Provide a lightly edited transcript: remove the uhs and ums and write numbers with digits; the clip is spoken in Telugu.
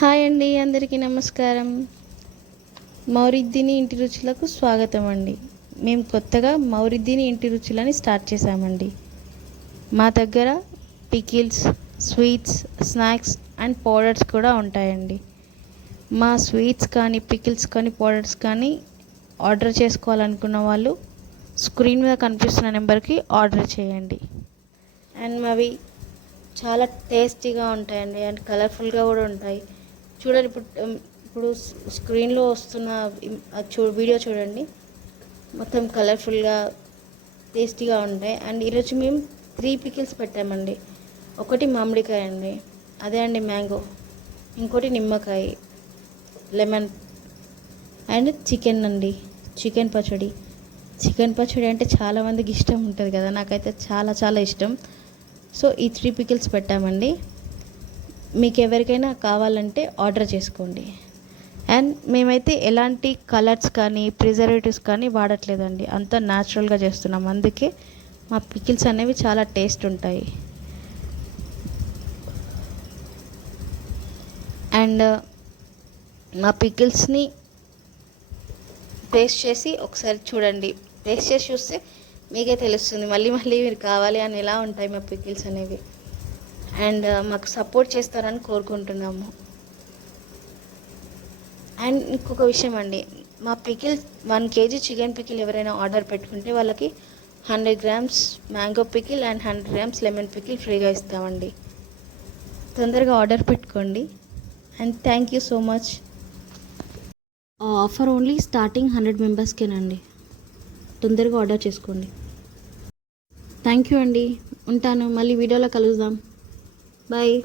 హాయ్ అండి, అందరికీ నమస్కారం. మౌరిద్దీని ఇంటి రుచులకు స్వాగతం అండి. మేము కొత్తగా మౌరిద్దీని ఇంటి రుచులని స్టార్ట్ చేసామండి. మా దగ్గర pickles, sweets, snacks and powders కూడా ఉంటాయండి. మా స్వీట్స్ కానీ, పికిల్స్ కానీ, పౌడర్స్ కానీ ఆర్డర్ చేసుకోవాలనుకున్న వాళ్ళు స్క్రీన్ మీద కనిపిస్తున్న నెంబర్కి ఆర్డర్ చేయండి. అండ్ మావి చాలా టేస్టీగా ఉంటాయండి అండ్ కలర్ఫుల్గా కూడా ఉంటాయి. చూడండి, ఇప్పుడు స్క్రీన్లో వస్తున్న వీడియో చూడండి, మొత్తం కలర్ఫుల్గా టేస్టీగా ఉంటాయి. అండ్ ఈరోజు మేము 3 పికిల్స్ పెట్టామండి. ఒకటి మామిడికాయ అండి, అదే అండి మ్యాంగో, ఇంకోటి నిమ్మకాయ, లెమన్, అండ్ చికెన్ అండి, చికెన్ పచ్చడి. చికెన్ పచ్చడి అంటే చాలామందికి ఇష్టం ఉంటుంది కదా, నాకైతే చాలా చాలా ఇష్టం. సో ఈ 3 పికిల్స్ పెట్టామండి. మీకు ఎవరికైనా కావాలంటే ఆర్డర్ చేసుకోండి. అండ్ మేమైతే ఎలాంటి కలర్స్ కానీ ప్రిజర్వేటివ్స్ కానీ వాడట్లేదండి, అంతా న్యాచురల్గా చేస్తున్నాం. అందుకే మా పికిల్స్ అనేవి చాలా టేస్ట్ ఉంటాయి. అండ్ మా పికిల్స్ని టేస్ట్ చేసి ఒకసారి చూడండి. టేస్ట్ చేసి చూస్తే మీకే తెలుస్తుంది మళ్ళీ మళ్ళీ మీరు కావాలి అని ఎలా ఉంటాయి మా పికిల్స్ అనేవి. అండ్ మాకు సపోర్ట్ చేస్తారని కోరుకుంటున్నాము. అండ్ ఇంకొక విషయం అండి, మా పికిల్ 1 kg చికెన్ పికిల్ ఎవరైనా ఆర్డర్ పెట్టుకుంటే వాళ్ళకి 100 grams mango pickle and 100 grams lemon pickle ఫ్రీగా ఇస్తామండి. తొందరగా ఆర్డర్ పెట్టుకోండి. And thank you so much. Offer only starting 100 మెంబర్స్కేనండి. తొందరగా ఆర్డర్ చేసుకోండి. థ్యాంక్ యూ అండి, ఉంటాను. మళ్ళీ వీడియోలో కలుద్దాం. బాయ్.